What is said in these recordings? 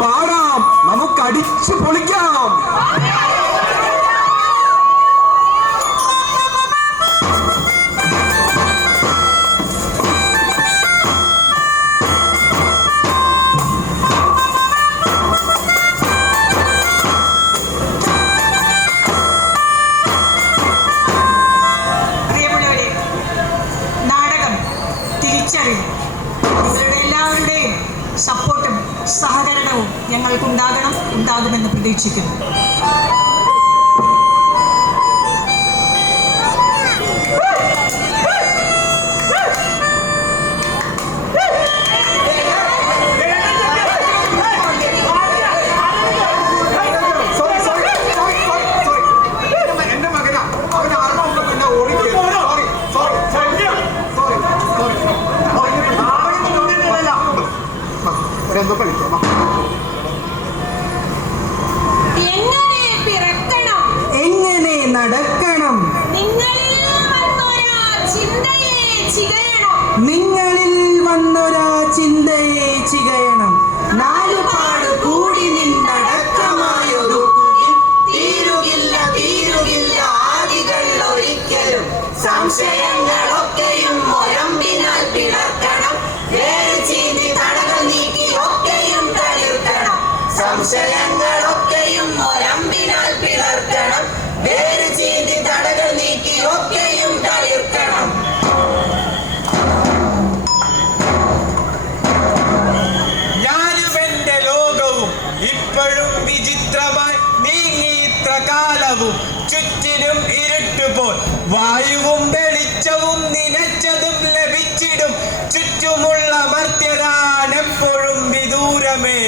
പാടാം, നമുക്ക് അടിച്ചു പൊളിക്കാം. സപ്പോർട്ടും സഹകരണവും ഉണ്ടാകുമെന്ന് പ്രതീക്ഷിക്കുന്നു. എങ്ങനെ പിറക്കണം, എങ്ങനെ നടക്കണം, നിങ്ങളിൽ വന്നൊരാ ചിന്തയെ ചികയണം. നാലുപാട് കൂടി നിന്നടക്കമായൊരുക്കുകിൽ തീരുകില്ല ആദികൾ ഒരിക്കലും. സംശയങ്ങളൊക്കെയും ഒരമ്പിനാൽ പിളർക്കണം, വേര് ചീന്തി തടകൾ നീക്കി ഒക്കെയും തളിർക്കണം. സംശയങ്ങളൊക്കെയും ഒരമ്പിനാൽ പിളർക്കണം, വേര് ചീന്തി തടകൾ നീക്കി ഒക്കെയും തളിർക്കണം. ഞാനും എന്റെ ലോകവും ഇപ്പോഴും വിചിത്രമായി നീങ്ങി ഇത്ര കാലവും. ചുറ്റിനും ഇരുട്ടുപോൽ വായുവും വെളിച്ചവും നനച്ചതും ലഭിച്ചിടും. ചുറ്റുമുള്ള മർത്യരാണെപ്പോഴും വിദൂരമേ.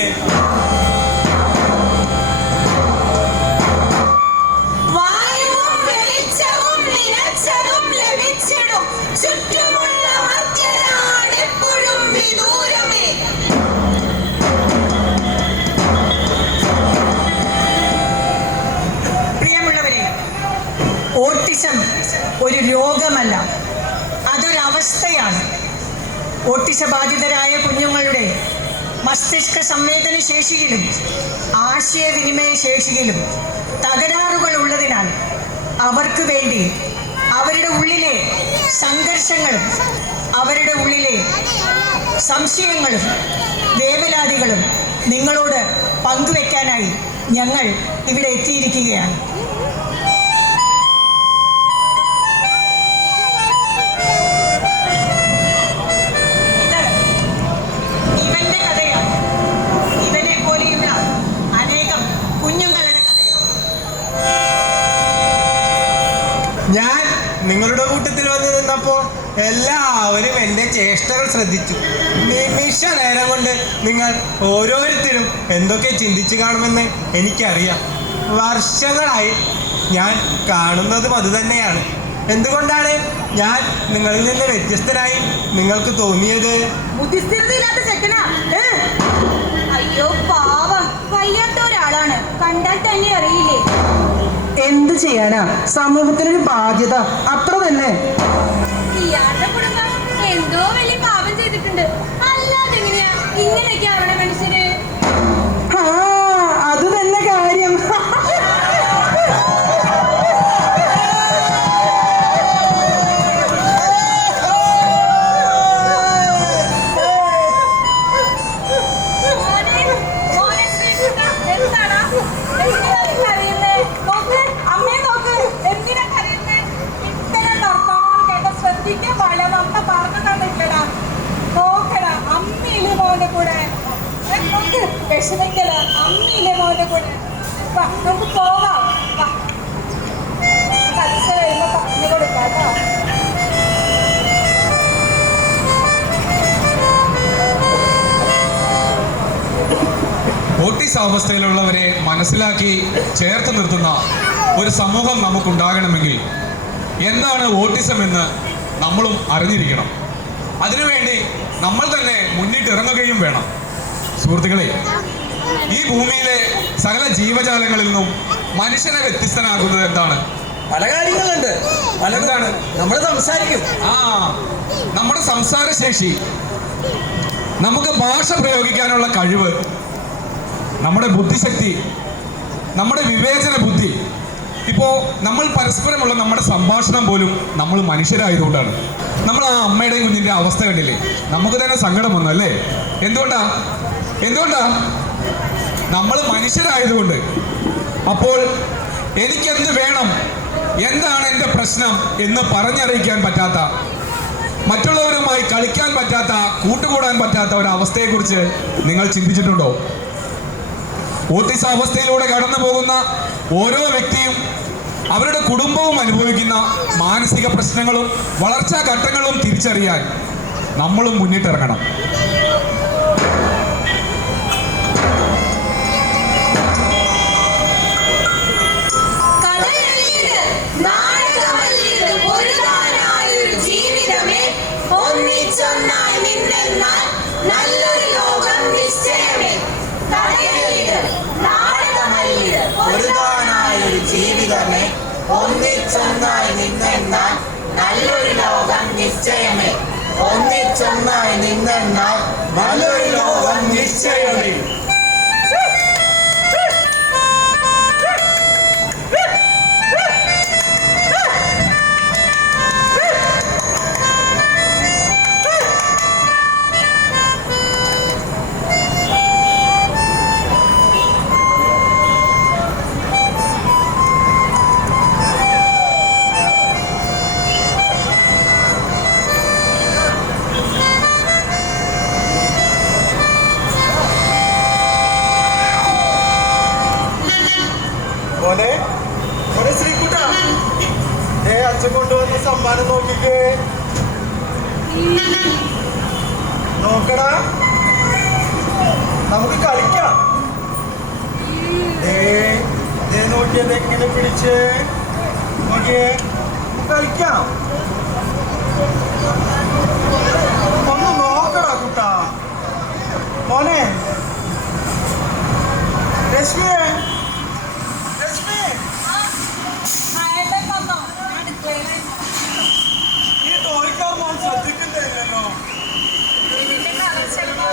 വായുവും വെളിച്ചവും നനച്ചതും ലഭിച്ചിടും. ചുറ്റുമുള്ള മർത്യരാണെപ്പോഴും വിദൂരമേ. പ്രിയമുള്ളവരെ, ഓട്ടിസം ഒരു രോഗമല്ല, അതൊരവസ്ഥയാണ്. ഓട്ടിസ ബാധിതരായ കുഞ്ഞുങ്ങളുടെ മസ്തിഷ്ക സംവേദന ശേഷിയിലും ആശയവിനിമയ ശേഷിയിലും തകരാറുകൾ ഉള്ളതിനാൽ അവർക്ക് വേണ്ടി അവരുടെ ഉള്ളിലെ സംഘർഷങ്ങളും അവരുടെ ഉള്ളിലെ സംശയങ്ങളും വേവലാതികളും നിങ്ങളോട് പങ്കുവെക്കാനായി ഞങ്ങൾ ഇവിടെ എത്തിയിരിക്കുകയാണ്. ഇവന്റെ കഥയാണ്. ഇവനെ പോലെയുള്ള അനേകം കുഞ്ഞുങ്ങളുടെ കഥയാണ്. ഞാൻ നിങ്ങളുടെ കൂട്ടത്തിൽ വന്ന് നിന്നപ്പോൾ എല്ലാവരും എൻ്റെ ചേഷ്ടകൾ ശ്രദ്ധിച്ചു. നിമിഷ നേരം കൊണ്ട് നിങ്ങൾ ഓരോരുത്തരും എന്തൊക്കെ ചിന്തിച്ചു കാണുമെന്ന് എനിക്കറിയാം. വർഷങ്ങളായി ഞാൻ കാണുന്നതും അതുതന്നെയാണ്. എന്തുകൊണ്ടാണ് ഞാൻ നിങ്ങളിൽ നിന്ന് വ്യത്യസ്തനായി നിങ്ങൾക്ക് തോന്നിയത്? ബുദ്ധിസ്ഥിരതയില്ലാത്ത ചെക്കനാ. അയ്യോ പാവം, വയ്യാത്ത ഒരാളാണ്, കണ്ടാൽ തന്നെ അറിയില്ലേ. എന്ത് ചെയ്യാനാ, സമൂഹത്തിനൊരു ബാധ്യത, അത്ര തന്നെ. ഇയാളുടെ കുടുംബം എന്തോ വലിയ പാപം ചെയ്തിട്ടുണ്ട്. അല്ലാതെ എങ്ങനെയാ ഇങ്ങനെയൊക്കെ അവിടെ മനുഷ്യര്? അത് തന്നെ കാര്യം. വിഷമിക്കല, അമ്മയില്ലേ മോന്റെ കൂടെ. നമുക്ക് പോകാം. പരീക്ഷ കഴിയുമ്പോ പറഞ്ഞു കൊടുക്കാം കേട്ടോ. ഓട്ടിസം അവസ്ഥയിലുള്ളവരെ മനസ്സിലാക്കി ചേർത്ത് നിർത്തുന്ന ഒരു സമൂഹം നമുക്കുണ്ടാകണമെങ്കിൽ എന്താണ് ഓട്ടിസം എന്ന് നമ്മളും അറിഞ്ഞിരിക്കണം. അതിനുവേണ്ടി നമ്മൾ തന്നെ മുന്നിട്ടിറങ്ങുകയും വേണം. സുഹൃത്തുക്കളെ, ഈ ഭൂമിയിലെ സകല ജീവജാലങ്ങളിൽ നിന്നും മനുഷ്യനെ വ്യത്യസ്തനാക്കുന്നത് എന്താണ്? പല കാര്യങ്ങളുണ്ട്. എന്താണ്? നമ്മൾ സംസാരിക്കും. നമ്മുടെ സംസാരശേഷി, നമുക്ക് ഭാഷ പ്രയോഗിക്കാനുള്ള കഴിവ്, നമ്മുടെ ബുദ്ധിശക്തി, നമ്മുടെ വിവേചന ബുദ്ധി. ഇപ്പോൾ നമ്മൾ പരസ്പരമുള്ള നമ്മുടെ സംഭാഷണം പോലും നമ്മൾ മനുഷ്യരായതുകൊണ്ടാണ്. നമ്മൾ ആ അമ്മയുടെയും കുഞ്ഞിൻ്റെ അവസ്ഥ കണ്ടില്ലേ? നമുക്ക് തന്നെ സങ്കടം വന്നു അല്ലേ? എന്തുകൊണ്ടാ? നമ്മൾ മനുഷ്യരായതുകൊണ്ട്. അപ്പോൾ എനിക്കെന്ത് വേണം, എന്താണ് എൻ്റെ പ്രശ്നം എന്ന് പറഞ്ഞറിയിക്കാൻ പറ്റാത്ത, മറ്റുള്ളവരുമായി കളിക്കാൻ പറ്റാത്ത, കൂട്ടുകൂടാൻ പറ്റാത്ത ഒരവസ്ഥയെക്കുറിച്ച് നിങ്ങൾ ചിന്തിച്ചിട്ടുണ്ടോ? ഓട്ടിസ അവസ്ഥയിലൂടെ കടന്നു പോകുന്ന ഓരോ വ്യക്തിയും അവരുടെ കുടുംബവും അനുഭവിക്കുന്ന മാനസിക പ്രശ്നങ്ങളും വളർച്ചാ ഘട്ടങ്ങളും തിരിച്ചറിയാൻ നമ്മളും മുന്നിട്ടിറങ്ങണം. നല്ലൊരു ലോകം നിശ്ചയമേ. പൊരുതാനായൊരു ജീവിതമേ, ഒന്നിച്ചൊന്നായി നിന്നെന്നാൽ നല്ലൊരു ലോകം നിശ്ചയമേ. ഒന്നിച്ചൊന്നായി നിന്നെന്നാൽ നല്ലൊരു ലോകം നിശ്ചയമേ. ശ്രീകുട്ടാ, അച്ഛൻ കൊണ്ടുവന്ന സമ്മാനം നോക്കിക്കേ. നോക്കടാ, നമുക്ക് കളിക്കാം. നോക്കിയത് എങ്ങനെ പിടിച്ച് നോക്കിയേ, കളിക്കാം. ഒന്ന് നോക്കടാ കുട്ടാ. മോനെ രശ്മിയെ, ഈ തോൽക്കാൻ മോൻ ശ്രദ്ധിക്കുന്നില്ലല്ലോ.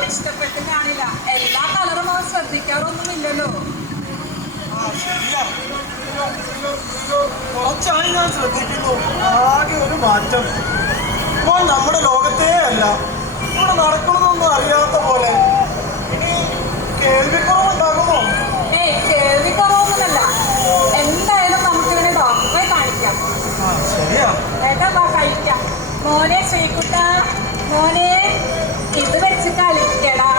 ഇഷ്ടപ്പെട്ട് കാണില്ല. എല്ലാ കളറും അവൻ ശ്രദ്ധിക്കാറൊന്നുമില്ലല്ലോ. ശരിയാ, കുറച്ചായി ഞാൻ ശ്രദ്ധിക്കുന്നു. ആകെ ഒരു മാറ്റം. ഇപ്പോൾ നമ്മുടെ ലോകത്തേ അല്ല, ഇവിടെ നടക്കണമെന്നൊന്നും അറിയാത്ത പോലെ. ഇനി കേൾവിക്കുറവുണ്ടാകുമോ? കേൾവിക്കുറവൊന്നുമല്ല. എന്തായാലും നമുക്കിവനെ ഡോക്ടറെ കാണിക്കാം. ശരിയാ, ഏട്ടാ കഴിക്കാം. മോനെ ശ്രീകുട്ട, മോനെ ഇത് വെച്ച് കളിക്കടാ.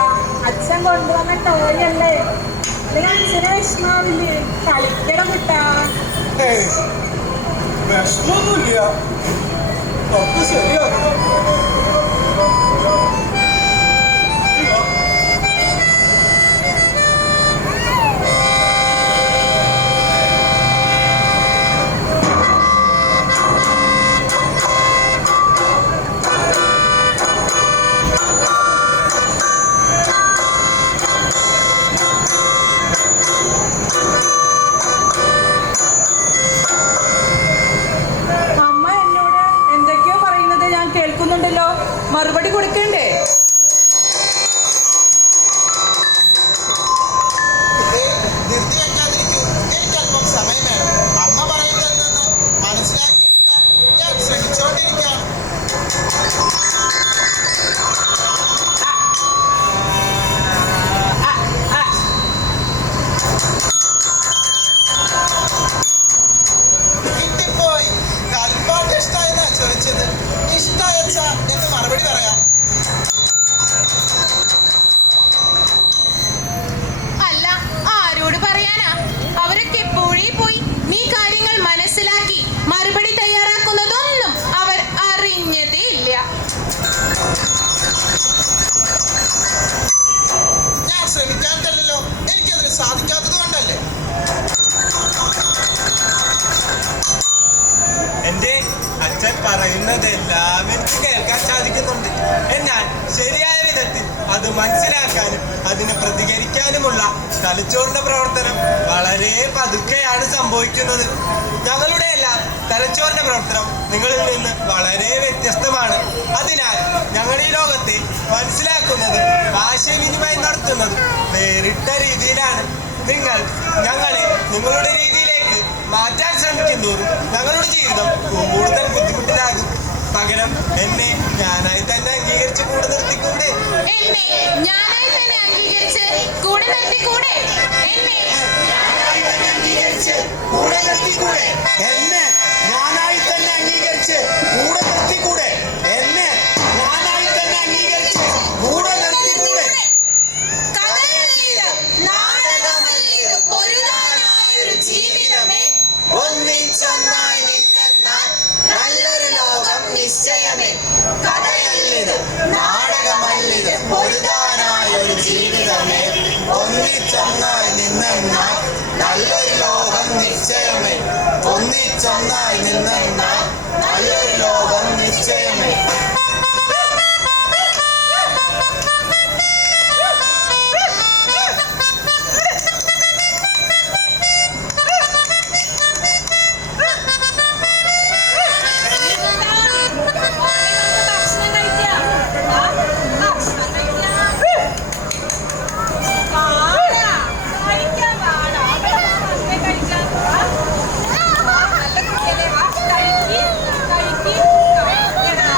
അച്ഛൻ കൊണ്ടുവന്ന ടോയല്ലേ, അല്ലെങ്കിൽ അച്ഛന് വിഷമാവില്ലേ? കളിക്കട കുട്ടാ. വിഷമൊന്നുമില്ല, ഒക്കെ ശരിയാക്കണം. മറുപടി കൊടുക്കണ്ടേ? എനിക്കല്പം സമയം വേണം. അമ്മ പറയുന്നതെന്ന് മനസ്സിലാക്കിയെടുക്കാൻ ഞാൻ ശ്രമിച്ചുകൊണ്ടിരിക്കുകയാണ്. കിട്ടിപ്പോയി. കൽപ്പാട്ട് ഇഷ്ടമായെന്നാ ചോദിച്ചത്. ഇഷ്ടമായച്ചാ എന്ന് മറുപടി പറയാം. അല്ല, ആരോട് പറയാനാ? അവരൊക്കെ എപ്പോഴേ പോയി. നീ കാര്യങ്ങൾ മനസ്സിലാക്കി മറുപടി തയ്യാറാക്കുന്നതൊന്നും അവർ അറിഞ്ഞതേ ഇല്ല. ഞാൻ ശ്രമിക്കാത്തല്ലോ, എനിക്കതിന് സാധിക്കാത്തത് കൊണ്ടല്ലേ. എന്റെ അച്ഛൻ പറയുന്നതെല്ലാം എനിക്ക് കേൾക്കാൻ സാധിക്കുന്നുണ്ട്. എന്നാൽ ശരിയായ വിധത്തിൽ അത് മനസ്സിലാക്കാനും അതിന് പ്രതികരിക്കാനുമുള്ള തലച്ചോറിന്റെ പ്രവർത്തനം വളരെ പതുക്കെയാണ് സംഭവിക്കുന്നത്. ഞങ്ങളുടെ എല്ലാം തലച്ചോറിന്റെ പ്രവർത്തനം നിങ്ങളിൽ നിന്ന് വളരെ വ്യത്യസ്തമാണ്. അതിനാൽ ഞങ്ങൾ ഈ ലോകത്തെ മനസ്സിലാക്കുന്നത്, ആശയവിനിമയം നടത്തുന്നത് വേറിട്ട രീതിയിലാണ്. നിങ്ങൾ ഞങ്ങളെ നിങ്ങളുടെ രീതിയിലേക്ക് മാറ്റാൻ ശ്രമിക്കുന്തോറും ഞങ്ങളുടെ ജീവിതം കൂടുതൽ ബുദ്ധിമുട്ടിലാകും. പകരം എന്നെ ഞാനായി തന്നെ അംഗീകരിച്ച് കൂടെ നിർത്തിക്കൂടെ? എന്നെ ഞാനായി തന്നെ അംഗീകരിച്ച് കൂടെ നിർത്തിക്കൂടെ? എന്നെ ഞാനായി തന്നെ അംഗീകരിച്ച് കൂടെ നിർത്തിക്കൂടെ? എന്നെ ഞാനായി തന്നെ അംഗീകരിച്ച് കൂടെ നിർത്തിക്കൂടെ? എന്നെ ഞാനായി തന്നെ അംഗീകരിച്ച് കൂടെ നിർത്തിക്കൂടെ? കഥയല്ലിത്, നാടകമല്ലിത്, പൊരുതാനായൊരു ജീവിതമേ, ഒന്നിച്ചൊന്നായി നിന്നെന്നാൽ നല്ലൊരു ലോകം നിശ്ചയമേ. കഥയല്ലിത്, നാടകമല്ലിത്, പൊരുതാനായൊരു ജീവിതമേ, ഒന്നിച്ചൊന്നായി നിന്നെന്നാൽ നല്ലൊരു ലോകം നിശ്ചയമേ. ഒന്നിച്ചൊന്നായി നിന്നെന്നാൽ നല്ലൊരു ലോകം നിശ്ചയമേ. ഭക്ഷണം കഴിക്കാം. ഭക്ഷണം കഴിക്കാം. വാടാ, കഴിക്കാൻ വാടാ. ഭക്ഷണം കഴിക്കാൻ വാ. നല്ല കുട്ടിയല്ലേ, വാ കഴിക്ക് കഴിക്കടാ.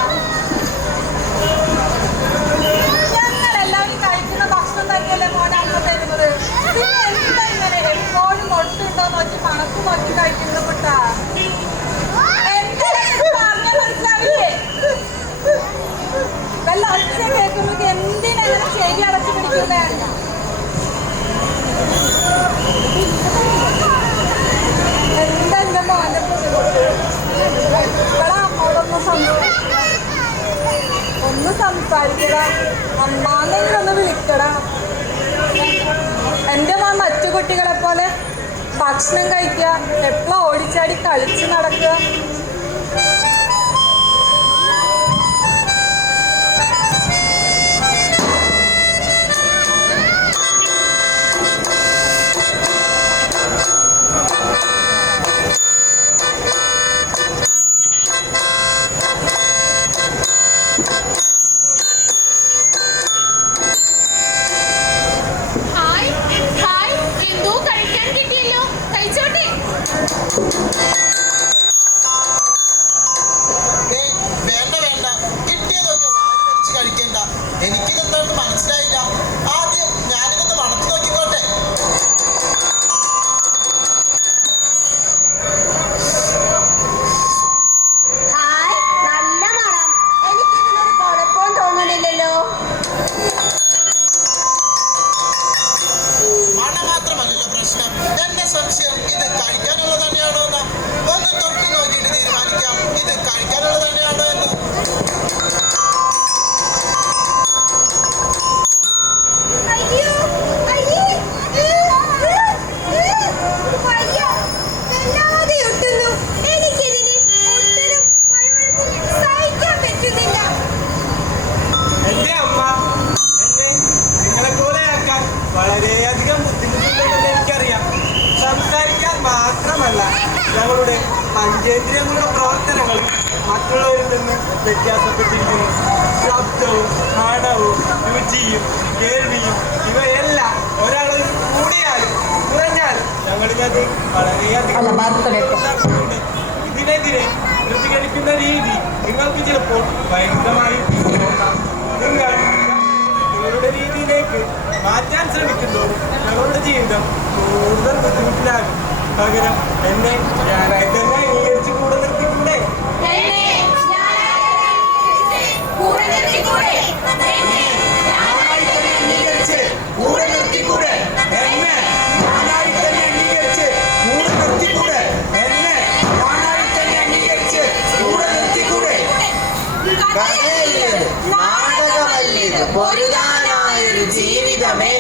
ഞങ്ങളെല്ലാവരും കഴിക്കുന്ന ഭക്ഷണം തന്നെയല്ലേ മോനെ അമ്മ തരുന്നത്. പിന്നെ എന്താ ഇങ്ങനെ എപ്പോഴും ഒട്ടുണ്ടോന്ന് വെച്ച് കണക്ക് നോക്കി കഴിക്കുന്നത് കുട്ടാ? എന്താ പറഞ്ഞാൽ മനസ്സിലാവില്ലേ? വല്ല ഒച്ച കേൾക്കുമ്പോ എന്തിനങ്ങനെ ചെവി അടച്ചു പിടിക്കുന്നേ? എന്താ എന്റെ മോന്റെ ഇവിടെ അമ്മോടൊന്ന് സംസാരിക്കടാ. അമ്മാന്നെങ്കിലും ഒന്ന് വിളിക്കടാ. എന്റെ മോൻ മറ്റു കുട്ടികളെ പോലെ ഭക്ഷണം കഴിക്കുക, എപ്പോഴും ഓടിച്ചാടി കളിച്ച് നടക്കുക. ഹായ് ഹായ്, എന്തോ കഴിക്കാൻ കിട്ടിയല്ലോ, കഴിച്ചോട്ടെ. വേണ്ട വേണ്ട, കിട്ടിയതൊക്കെ വാരി വലിച്ച് കഴിക്കണ്ട. എനിക്കിതെന്താണെന്ന് മനസ്സിലായില്ല. ആദ്യം ഞാനിതൊന്ന് മണത്ത് നോക്കിക്കോട്ടെ. ഹായ്, നല്ല മണം. എനിക്കിതിനൊരു കുഴപ്പവും തോന്നണില്ലല്ലോ. മണം മാത്രമല്ലല്ലോ പ്രശ്നം. എന്റെ സംശയം ഇത് കഴിക്കാനുള്ളത് തന്നെയാണോ എന്ന്. ഒന്ന് തൊട്ട് നോക്കിയിട്ട് തീരുമാനിക്കാം ഇത് കഴിക്കാനുള്ളത് തന്നെയാണോ എന്ന്. അയ്യോ, അയ്യേ, അയ്യോ, വല്ലാതെ ഒട്ടുന്നു. എനിക്കിതിന് ഒട്ടലും വഴുവഴുപ്പും സഹിക്കാൻ പറ്റുന്നില്ല. എന്റെ അമ്മ എന്നെ നിങ്ങളെ പോലെയാക്കാൻ വളരെയധികം ബുദ്ധിമുട്ടുണ്ടെന്ന് എനിക്കറിയാം. സംസാരിക്കാൻ മാത്രമല്ല, ഞങ്ങളുടെ പഞ്ചേന്ദ്രിയങ്ങളുടെ പ്രവർത്തനങ്ങൾ മറ്റുള്ളവരിൽ നിന്ന് വ്യത്യാസപ്പെട്ടിരിക്കുന്നു. ശബ്ദവും മണവും രുചിയും കേൾവിയും ഇവയെല്ലാം ഒരാളിൽ കൂടിയാലും കുറഞ്ഞാലും ഞങ്ങളിനത് വളരെയധികം മനസ്സിലാക്കുന്നുണ്ട്. ഇതിനെതിരെ പ്രതികരിക്കുന്ന രീതി നിങ്ങൾക്ക് ചിലപ്പോൾ വൈരുദ്ധ്യമായി തോന്നാം. നിങ്ങളുടെ രീതിയിലേക്ക് മാറ്റാൻ ശ്രമിക്കുമ്പോൾ ഞങ്ങളുടെ ജീവിതം കൂടുതൽ ബുദ്ധിമുട്ടിലാകും. പകരം എന്നെ ഞാനായി തന്നെ അംഗീകരിച്ച് കൂടെ നിർത്തിക്കൂടെ? എന്നെ ഞാനായി കൂടെ നിർത്തിക്കൂടെ? ഞാനായി തന്നെ അംഗീകരിച്ച് കൂടെ നിർത്തിക്കൂടെ? എന്നെ ഞാനായി തന്നെ അംഗീകരിച്ച് കൂടെ നിർത്തിക്കൂടെ? എന്നെ ഞാനായി തന്നെ അംഗീകരിച്ച് കൂടെ നിർത്തിക്കൂടെ? കഥയല്ലിത്, നാടകമല്ലിത്, പൊരുതാനായൊരു ജീവിതമേ,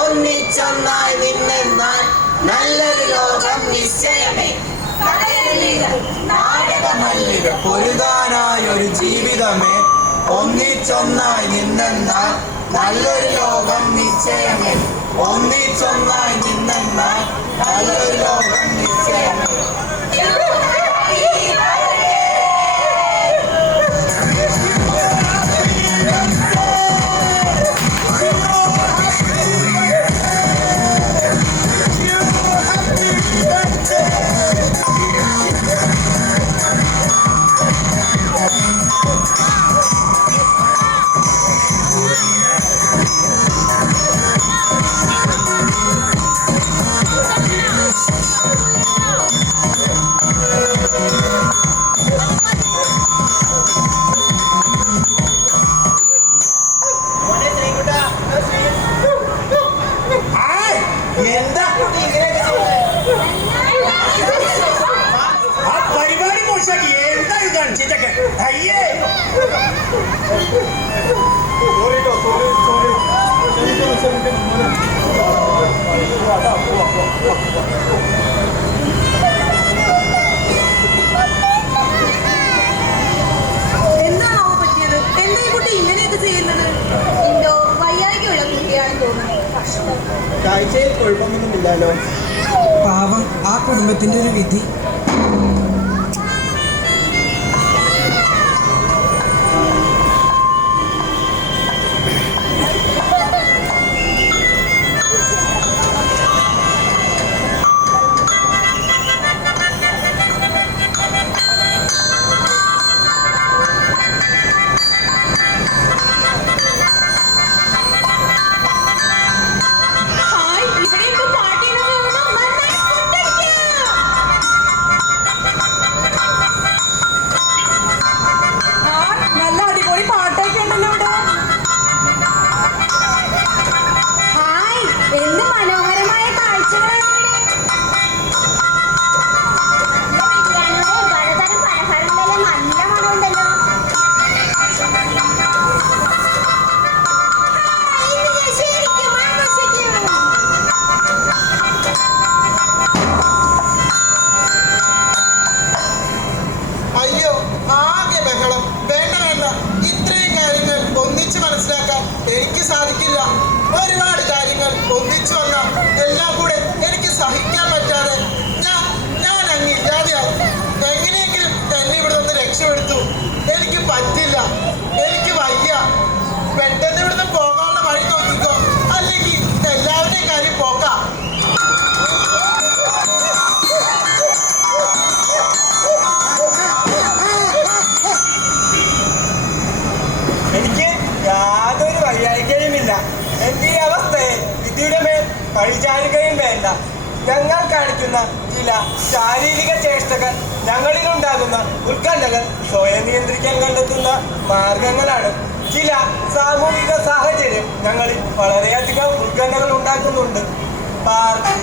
ഒന്നിച്ചൊന്നായി നിന്നെന്നാൽ നല്ലൊരു ലോകം നിശ്ചയമേ. കഥയല്ലിത്, നാടകമല്ലിത്, പൊരുതാനായൊരു ജീവിതമേ, ഒന്നിച്ചൊന്നായി നിന്നെന്നാൽ നല്ലൊരു ലോകം നിശ്ചയമേ. ഒന്നിച്ചൊന്നായി നിന്നെന്നാൽ നല്ലൊരു ലോകം നിശ്ചയമേ. കുട്ടി ഇങ്ങനെയൊക്കെ ചെയ്യുന്നത്? ആ പരിപാടി മോശമാക്കി എന്താ ഇത് കാണിച്ചിട്ടൊക്കെ അയ്യേ എന്താണോ പറ്റിയത്? എന്താ ഈ കുട്ടി ഇങ്ങനെയൊക്കെ ചെയ്യുന്നത്? എന്തോ വയ്യായ്കയുള്ള കുട്ടിയാണെന്ന് തോന്നുന്നു. കാഴ്ചയിൽ കുഴപ്പമൊന്നുമില്ലല്ലോ. പാവം ആ കുടുംബത്തിന്റെ ഒരു വിധി. ഹായ്, ഇവിടെ എന്തോ പാട്ടിനോ നന്നായി ഫുഡടിക്കാം. നല്ല അടിപൊളി പാട്ടൊക്കെ ഉണ്ടല്ലോ ഇവിടെ. ഹായ്, എന്ത് മനോഹരമായ കാഴ്ചകളാണ് ഇവിടെ. ബിരിയാണിയുടെ പലതരം പലഹാരങ്ങളെല്ലാം നല്ല മണമുണ്ടല്ലോ. ഹായ്, ഇത് ഞാൻ ശരിക്കും ആഘോഷിക്കും. അയ്യോ, ആകെ ബഹളം. വേണ്ട വേണ്ട, ഇത്രയും കാര്യങ്ങൾ ഒന്നിച്ച് മനസ്സിലാക്കാൻ എനിക്ക് സാധിക്കില്ല. ഒരുപാട് കാര്യങ്ങൾ ഒന്നിച്ചു വന്ന എല്ലാം കൂടെ എനിക്ക് സഹിക്കാൻ പറ്റാതെ ഞാൻ അങ്ങ് ഇല്ലാതെയാവും. എങ്ങനെയെങ്കിലും എന്നെ ഇവിടെ നിന്ന് രക്ഷപ്പെടുത്തു. എനിക്ക് പറ്റില്ല, എനിക്ക് വയ്യ. പെട്ടെന്ന് ഇവിടുന്ന് പോകാനുള്ള വഴി നോക്കിക്കോ, അല്ലെങ്കിൽ എല്ലാവരുടെയും കാര്യം പോക്കാം. എനിക്ക് യാതൊരു വയ്യായികയുമില്ല. എന്റെ ഈ അവസ്ഥയെ വിധിയുടെ മേൽ പഴിചാരുകയും വേണ്ട. ഞങ്ങൾ കാണിക്കുന്ന ചില ശാരീരിക ചേഷ്ടകൾ, ഞങ്ങളിലുണ്ടാകുന്ന ഉത്കണ്ഠകൾ സ്വയം നിയന്ത്രിക്കാൻ കണ്ടെത്തുന്ന മാർഗങ്ങളാണ്. ചില സാമൂഹിക സാഹചര്യം ഞങ്ങളിൽ വളരെയധികം ഉത്കണ്ഠകൾ ഉണ്ടാക്കുന്നുണ്ട്. പാർട്ടി,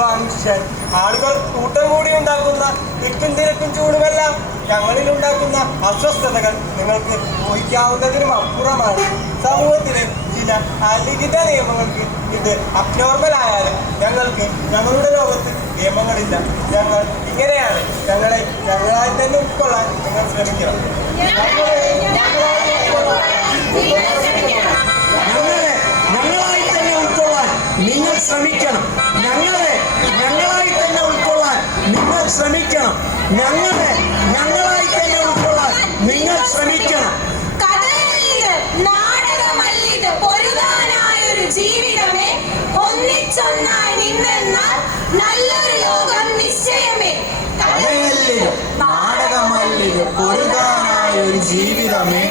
ഫംഗ്ഷൻ, ആളുകൾ കൂട്ടം കൂടി ഉണ്ടാക്കുന്ന തിക്കും തിരക്കും ചൂടുമെല്ലാം ഞങ്ങളിൽ ഉണ്ടാക്കുന്ന അസ്വസ്ഥതകൾ നിങ്ങൾക്ക് ഊഹിക്കാവുന്നതിനും അപ്പുറമാണ്. സമൂഹത്തിലെ ചില അലിഖിത നിയമങ്ങൾക്ക് ഇത് അബ്നോർമൽ ആയാലും ഞങ്ങളുടെ ലോകത്ത് നിയമങ്ങളില്ല. ഞങ്ങൾ ഇങ്ങനെയാണ്. ഞങ്ങളായി തന്നെ ഉൾക്കൊള്ളാൻ നിങ്ങൾ ശ്രമിക്കണം. ഞങ്ങളായി തന്നെ ഉൾക്കൊള്ളാൻ നിങ്ങൾ ശ്രമിക്കണം. ഞങ്ങളായി തന്നെ ഉൾക്കൊള്ളാൻ നിങ്ങൾ ശ്രമിക്കണം. ഞങ്ങളായി തന്നെ ഉൾക്കൊള്ളാൻ നിങ്ങൾ ശ്രമിക്കണം. കഥയല്ലിത്, നാടകമല്ലിത്, പൊരുതാനായൊരു ജീവിതമേ, ഒന്നിച്ചൊന്നായി നിന്നെന്നാൽ നല്ലൊരു ലോകം നിശ്ചയമേ. കഥയല്ലിത്, നാടകമല്ലിത്, പൊരുതാനായൊരു ജീവിതമേ,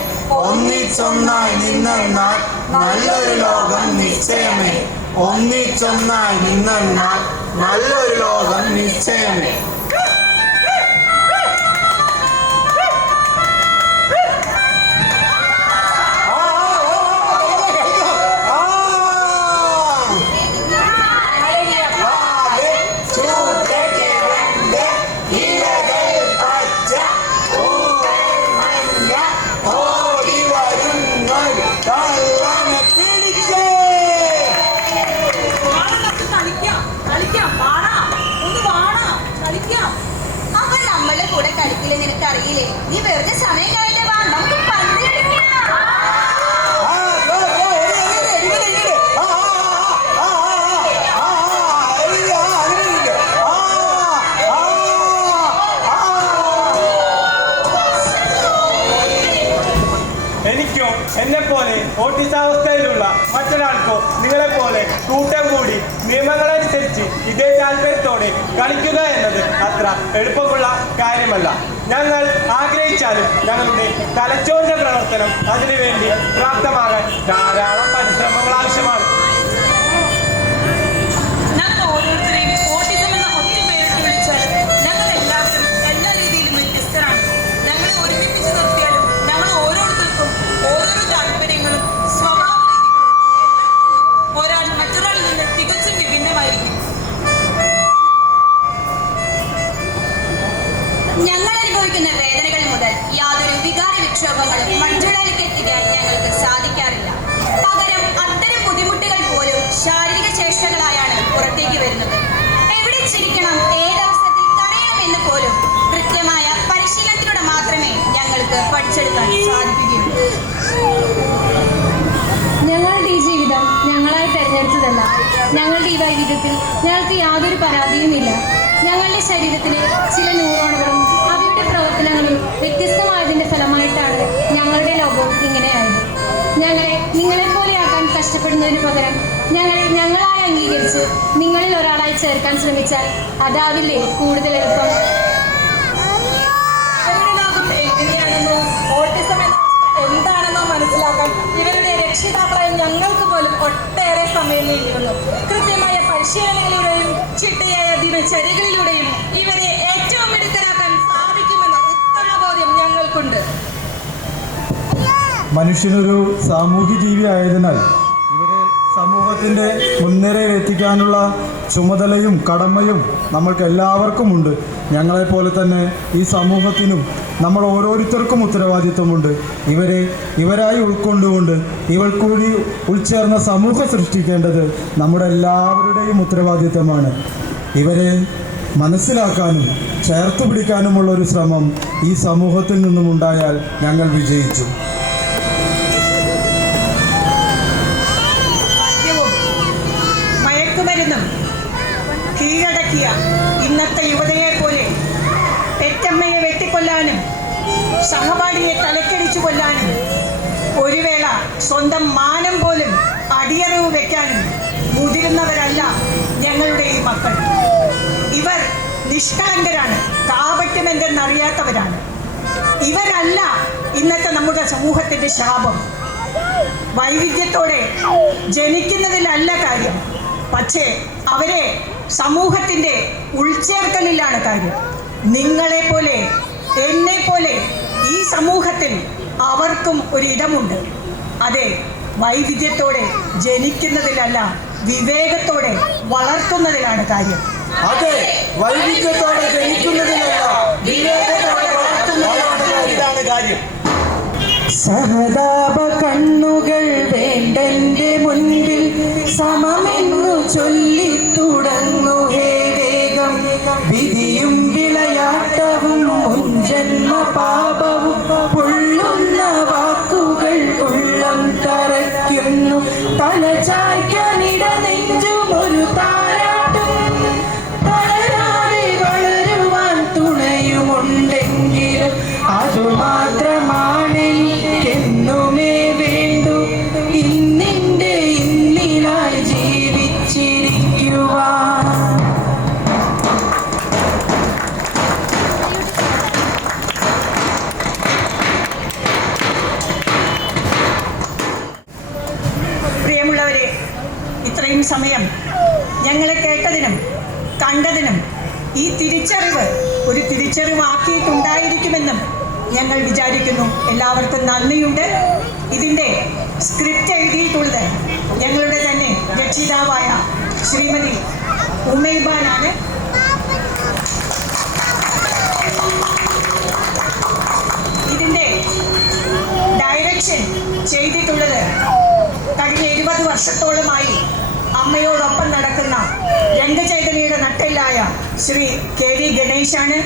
ഒന്നിച്ചൊന്നായി നിന്നെന്നാൽ നല്ലൊരു ലോകം നിശ്ചയമേ. ഒന്നിച്ചൊന്നായി നിന്നെന്നാൽ നല്ലൊരു ലോകം നിശ്ചയമേ. അവൻ നമ്മളുടെ കൂടെ കളിക്കില്ല, നിനക്കറിയില്ലേ? നീ വെറുതെ സമയം കളയില്ല, വാ നമുക്ക് പന്ത് കളിക്കാം. എനിക്കോ എന്നെപ്പോലെ ഓട്ടിസാവസ്ഥയിലുള്ള മറ്റൊരാൾക്കോ നിങ്ങളെപ്പോലെ കൂട്ടം കൂടി നിയമങ്ങളനുസരിച്ച് ഇതേ താല്പര്യത്തോടെ കളിക്കുക എന്നത് അത്ര എളുപ്പമുള്ള കാര്യമല്ല. ഞങ്ങൾ ആഗ്രഹിച്ചാലും ഞങ്ങളുടെ തലച്ചോറിന്റെ പ്രവർത്തനം അതിനുവേണ്ടി പ്രാപ്തമാകാൻ ധാരാളം പരിശ്രമങ്ങൾ ആവശ്യമാണ്. ഞങ്ങൾ ഓരോരുത്തരെയും ഓട്ടിസം എന്ന ഒറ്റ പേരിട്ട് വിളിച്ചാൽ ഞങ്ങൾ എല്ലാവരും എല്ലാ രീതിയിലും വ്യത്യസ്തരാണ്. ഞങ്ങളെ ഒരുമിപ്പിച്ച് നിർത്തിയാലും ഞങ്ങൾ ഓരോരുത്തർക്കും ഓരോരോ താല്പര്യങ്ങളും സ്വഭാവ രീതികളും എല്ലാം കൊണ്ടും ഒരാൾ മറ്റൊരാളിൽ നിന്ന് തികച്ചും വിഭിന്നമായിരിക്കും. ഒഴുകി വരുന്നത്. എവിടെ ചിരിക്കണം, ഏതവസരത്തിൽ കരയണമെന്ന് പോലും കൃത്യമായ പരിശീലനത്തിലൂടെ മാത്രമേ ഞങ്ങൾക്ക് പഠിച്ചെടുക്കാൻ സാധിക്കുകയുള്ളൂ. ഞങ്ങളുടെ ഈ ജീവിതം ഞങ്ങളായി തിരഞ്ഞെടുത്തതല്ല. ഞങ്ങളുടെ ഈ വൈവിധ്യത്തിൽ ഞങ്ങൾക്ക് യാതൊരു പരാതിയുമില്ല. ഞങ്ങളുടെ ശരീരത്തിലെ ചില ന്യൂറോണുകളും അവയുടെ പ്രവർത്തനങ്ങളും വ്യത്യസ്തമായതിൻ്റെ ഫലമായിട്ടാണ് ഞങ്ങളുടെ ലോകം ഇങ്ങനെയായത്. ഞങ്ങളെ നിങ്ങളെപ്പോലെയാക്കാൻ കഷ്ടപ്പെടുന്നതിന് പകരം ഞങ്ങളായി അംഗീകരിച്ച് നിങ്ങളിൽ ഒരാളായി ചേർക്കാൻ ശ്രമിച്ചാൽ അതാവില്ലേ കൂടുതൽ എളുപ്പം. ഇവരുടെ ലോകം എങ്ങനെയാണെന്നോ ഓട്ടിസം എന്ന അവസ്ഥ എന്താണെന്നോ മനസ്സിലാക്കാൻ ഇവരുടെ രക്ഷിതാക്കളായ ഞങ്ങൾക്ക് പോലും ഒട്ടേറെ സമയം വേണ്ടിയുള്ളൂ. കൃത്യമായ പരിശീലനങ്ങളിലൂടെയും ചിട്ടയായ ദിനചര്യകളിലൂടെയും ഇവരെ ഏറ്റവും മിടുക്കരാക്കാൻ സാധിക്കുമെന്ന ഉത്തമ ബോധ്യം ഞങ്ങൾക്കുണ്ട്. മനുഷ്യനൊരു സാമൂഹ്യ ജീവി ആയതിനാൽ ഇവരെ സമൂഹത്തിൻ്റെ മുൻനിരയിൽ എത്തിക്കാനുള്ള ചുമതലയും കടമയും നമ്മൾക്ക് എല്ലാവർക്കുമുണ്ട്. ഞങ്ങളെപ്പോലെ തന്നെ ഈ സമൂഹത്തിനും നമ്മൾ ഓരോരുത്തർക്കും ഉത്തരവാദിത്വമുണ്ട്. ഇവരായി ഉൾക്കൊണ്ടുകൊണ്ട് ഇവൾക്കൂടി ഉൾച്ചേർന്ന സമൂഹം സൃഷ്ടിക്കേണ്ടത് നമ്മുടെ എല്ലാവരുടെയും ഉത്തരവാദിത്വമാണ്. ഇവരെ മനസ്സിലാക്കാനും ചേർത്ത് പിടിക്കാനുമുള്ളൊരു ശ്രമം ഈ സമൂഹത്തിൽ നിന്നുമുണ്ടായാൽ ഞങ്ങൾ വിജയിച്ചു. മയക്കുമരുന്നും കീഴടക്കിയ ഇന്നത്തെ യുവതയെ പോലെ പെറ്റമ്മയെ വെട്ടിക്കൊല്ലാനും സഹപാഠിയെ തലക്കടിച്ചു കൊല്ലാനും ഒരു വേള സ്വന്തം മാനം പോലും അടിയറവ് വെക്കാനും മുതിരുന്നവരല്ല ഞങ്ങളുടെ ഈ മക്കൾ. ഇവർ നിഷ്കളങ്കരാണ്, കാപട്യമെന്തെന്നറിയാത്തവരാണ്. ഇവരല്ല ഇന്നത്തെ നമ്മുടെ സമൂഹത്തിൻ്റെ ശാപം. വൈവിധ്യത്തോടെ ജനിക്കുന്നതിലല്ല കാര്യം, പക്ഷേ അവരെ സമൂഹത്തിൻ്റെ ഉൾച്ചേർക്കലിലാണ് കാര്യം. നിങ്ങളെപ്പോലെ എന്നെപ്പോലെ ഈ സമൂഹത്തിൽ അവർക്കും ഒരിടമുണ്ട്. അതെ, വൈവിധ്യത്തോടെ ജനിക്കുന്നതിലല്ല, വിവേകത്തോടെ വളർത്തുന്നതിലാണ് കാര്യം. അതെ, വൈവിധ്യത്തോടെ ജനിക്കുന്നതിലല്ല, വിവേകത്തോടെ വളർത്തുന്നതിലാണ് കാര്യം. സഹതാപ കണ്ണുകൾ വേണ്ടെന്റെ മുൻപിൽ സമമെന്നു ചൊല്ലിത്തുടങ്ങു ഹേ വേഗം. വിധിയും വിളയാട്ടവും മുൻജന്മ പാപവും പൊള്ളുന്ന വാക്കുകൾ ഉള്ളം തറയ്ക്കുന്നു. തലചായ്ക്കാനിട നെഞ്ചും ഒരു താരാട്ടും തളരാതെ വളരുവാൻ തുണയുമുണ്ടെങ്കിലും അതുമാത്രമാണ് എനിക്കെന്നുമേ വേണ്ടു. ഇന്നിൻ്റെ ഇന്നിനായി ജീവിച്ചിരിക്കുവാൻ. പ്രിയമുള്ളവരെ, ഇത്രയും സമയം ഞങ്ങളെ കേട്ടതിനും കണ്ടതിനും ഈ തിരിച്ചറിവ് ഒരു തിരിച്ചറിവാക്കിയിട്ടുണ്ടായിരിക്കുമെന്നും ഞങ്ങൾ വിചാരിക്കുന്നു. എല്ലാവർക്കും നന്ദിയുണ്ട്. ഇതിൻ്റെ സ്ക്രിപ്റ്റ് എഴുതിയിട്ടുള്ളത് ഞങ്ങളുടെ തന്നെ രക്ഷിതാവായ ശ്രീമതി ഉമൈബാനാണ്. ഇതിൻ്റെ ഡയറക്ഷൻ ചെയ്തിട്ടുള്ളത് കഴിഞ്ഞ 20 വർഷത്തോളമായി അമ്മയോടൊപ്പം നടക്കുന്ന രംഗചൈതന്യയുടെ നട്ടെല്ലായ ശ്രീ KV ഗണേശാണ്.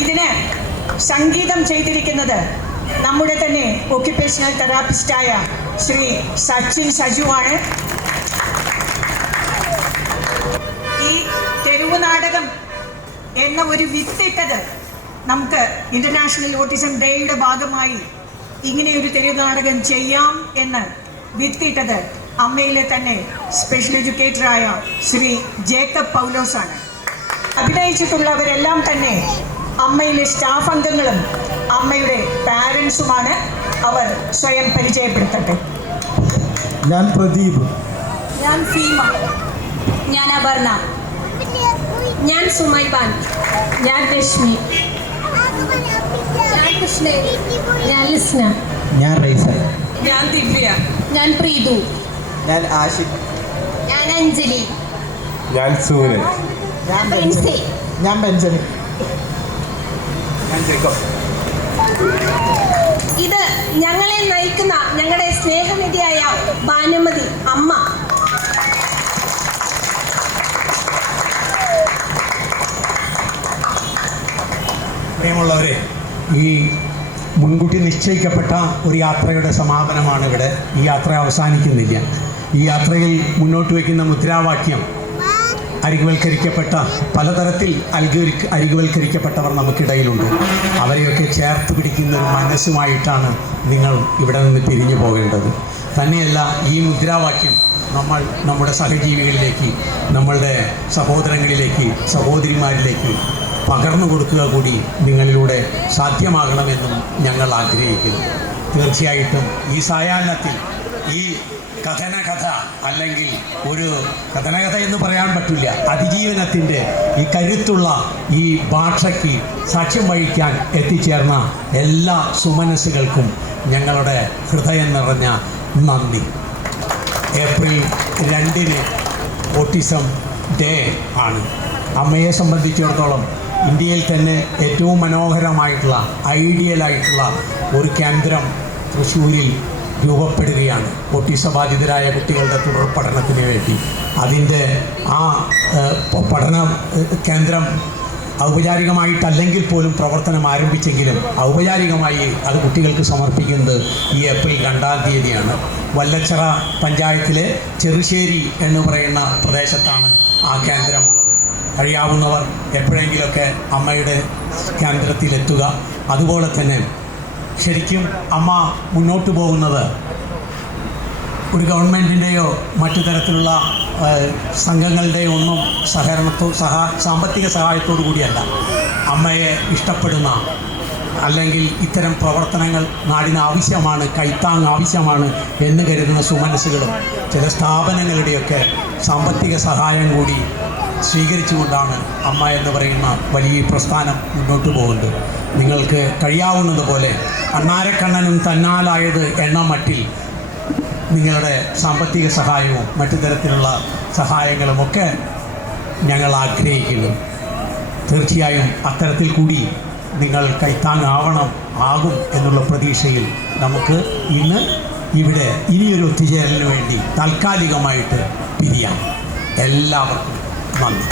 ഇതിന് സംഗീതം ചെയ്തിരിക്കുന്നത് നമ്മുടെ തന്നെ ഒക്യുപേഷണൽ തെറാപ്പിസ്റ്റായ ശ്രീ സച്ചിൻ സജുവാണ്. ഈ തെരുവ് നാടകം എന്ന ഒരു വിത്തിട്ടത് നമുക്ക് ഇന്റർനാഷണൽ ഓട്ടിസം ഡേയുടെ ഭാഗമായി ഇങ്ങനെയൊരു തെരുവ് നാടകം ചെയ്യാം എന്ന് വിത്തിട്ടത് അമ്മയിലെ തന്നെ സ്പെഷ്യൽ എഡ്യൂക്കേറ്ററായ ശ്രീ ജേക്കബ് പൗലോസാണ്. അഭിനയിച്ചിട്ടുള്ളവരെല്ലാം തന്നെ അമ്മയിലെ സ്റ്റാഫ് അംഗങ്ങളും അമ്മയുടെ പാരൻസുമാണ്. അവർ സ്വയം പരിചയപ്പെടുത്തട്ടെ. ഞാൻ പ്രദീപ്. ഞാൻ സീമ. ഞാൻ അപർണ. ഞാൻ സുമൈബാൻ. ഞാൻ രശ്മി. ഞാൻ കൃഷ്ണേരി. ഞാൻ ലിസ്ന. ഞാൻ റൈസൽ. ഞാൻ ദിവ്യ. ഞാൻ പ്രീതു. ഞാൻ ആഷിഖ്. ഞാൻ അഞ്ജലി. ഞാൻ സൂരജ്. ഞാൻ ബെഞ്ചമിൻ. ഞാൻ ബെഞ്ചമിൻ. ഞാൻ ജേക്കബ്. ഇത് ഞങ്ങളെ നയിക്കുന്ന ഞങ്ങളുടെ സ്നേഹനിധിയായ ഭാനുമതി അമ്മ. പ്രിയമുള്ളവരെ, ഈ മുൻകൂട്ടി നിശ്ചയിക്കപ്പെട്ട ഒരു യാത്രയുടെ സമാപനമാണ് ഇവിടെ. ഈ യാത്ര അവസാനിക്കുന്നില്ല. ഈ യാത്രയിൽ മുന്നോട്ട് വയ്ക്കുന്ന മുദ്രാവാക്യം അരികുവൽക്കരിക്കപ്പെട്ട പലതരത്തിൽ അരികുവൽക്കരിക്കപ്പെട്ടവർ നമുക്കിടയിലുണ്ട്. അവരെയൊക്കെ ചേർത്ത് പിടിക്കുന്ന ഒരു മനസ്സുമായിട്ടാണ് നിങ്ങൾ ഇവിടെ നിന്ന് പിരിഞ്ഞു പോകേണ്ടത്. തന്നെയല്ല, ഈ മുദ്രാവാക്യം നമ്മൾ നമ്മുടെ സഹജീവികളിലേക്ക്, നമ്മളുടെ സഹോദരങ്ങളിലേക്ക്, സഹോദരിമാരിലേക്ക് പകർന്നു കൊടുക്കുക കൂടി നിങ്ങളിലൂടെ സാധ്യമാകണമെന്നും ഞങ്ങൾ ആഗ്രഹിക്കുന്നു. തീർച്ചയായിട്ടും ഈ സായാഹ്നത്തിൽ ഈ കഥനകഥ, അല്ലെങ്കിൽ ഒരു കഥനകഥ എന്ന് പറയാൻ പറ്റില്ല, അതിജീവനത്തിൻ്റെ ഈ കരുത്തുള്ള ഈ ഭാഷയ്ക്ക് സാക്ഷ്യം വഹിക്കാൻ എത്തിച്ചേർന്ന എല്ലാ സുമനസ്സുകൾക്കും ഞങ്ങളുടെ ഹൃദയം നിറഞ്ഞ നന്ദി. ഏപ്രിൽ 2 ഓട്ടിസം ഡേ ആണ്. അമ്മയെ സംബന്ധിച്ചിടത്തോളം ഇന്ത്യയിൽ തന്നെ ഏറ്റവും മനോഹരമായിട്ടുള്ള, ഐഡിയലായിട്ടുള്ള ഒരു കേന്ദ്രം തൃശ്ശൂരിൽ രൂപപ്പെടുകയാണ് ഓട്ടിസം ബാധിതരായ കുട്ടികളുടെ തുടർ പഠനത്തിന് വേണ്ടി. അതിൻ്റെ ആ പഠന കേന്ദ്രം ഔപചാരികമായിട്ടല്ലെങ്കിൽ പോലും പ്രവർത്തനം ആരംഭിച്ചെങ്കിലും ഔപചാരികമായി അത് കുട്ടികൾക്ക് സമർപ്പിക്കുന്നത് ഈ ഏപ്രിൽ 2 വല്ലച്ചിറ പഞ്ചായത്തിലെ ചെറുശ്ശേരി എന്ന് പറയുന്ന പ്രദേശത്താണ് ആ കേന്ദ്രമുള്ളത്. കഴിയാവുന്നവർ എപ്പോഴെങ്കിലുമൊക്കെ അമ്മയുടെ കേന്ദ്രത്തിലെത്തുക. അതുപോലെ തന്നെ ശരിക്കും അമ്മ മുന്നോട്ട് പോകുന്നത് ഒരു ഗവൺമെൻറ്റിൻ്റെയോ മറ്റു തരത്തിലുള്ള സംഘങ്ങളുടെയോ ഒന്നും സാമ്പത്തിക സഹായത്തോടു കൂടിയല്ല. അമ്മയെ ഇഷ്ടപ്പെടുന്ന, അല്ലെങ്കിൽ ഇത്തരം പ്രവർത്തനങ്ങൾ നാടിന് ആവശ്യമാണ്, കൈത്താങ് ആവശ്യമാണ് എന്ന് കരുതുന്ന സുമനസ്സുകളും ചില സ്ഥാപനങ്ങളുടെയൊക്കെ സാമ്പത്തിക സഹായം കൂടി സ്വീകരിച്ചുകൊണ്ടാണ് അമ്മ എന്ന് പറയുന്ന വലിയ പ്രസ്ഥാനം മുന്നോട്ട് പോകുന്നത്. നിങ്ങൾക്ക് കഴിയാവുന്നതുപോലെ അണ്ണാരക്കണ്ണനും തന്നാലായത് എന്ന മട്ടിൽ നിങ്ങളുടെ സാമ്പത്തിക സഹായവും മറ്റു തരത്തിലുള്ള സഹായങ്ങളുമൊക്കെ ഞങ്ങൾ ആഗ്രഹിക്കുന്നു. തീർച്ചയായും അത്തരത്തിൽ കൂടി നിങ്ങൾ ആകും എന്നുള്ള പ്രതീക്ഷയിൽ നമുക്ക് ഇന്ന് ഇവിടെ ഇനിയൊരു ഒത്തുചേരലിന് വേണ്ടി താൽക്കാലികമായിട്ട് പിരിയാം. എല്ലാവർക്കും നന്ദി.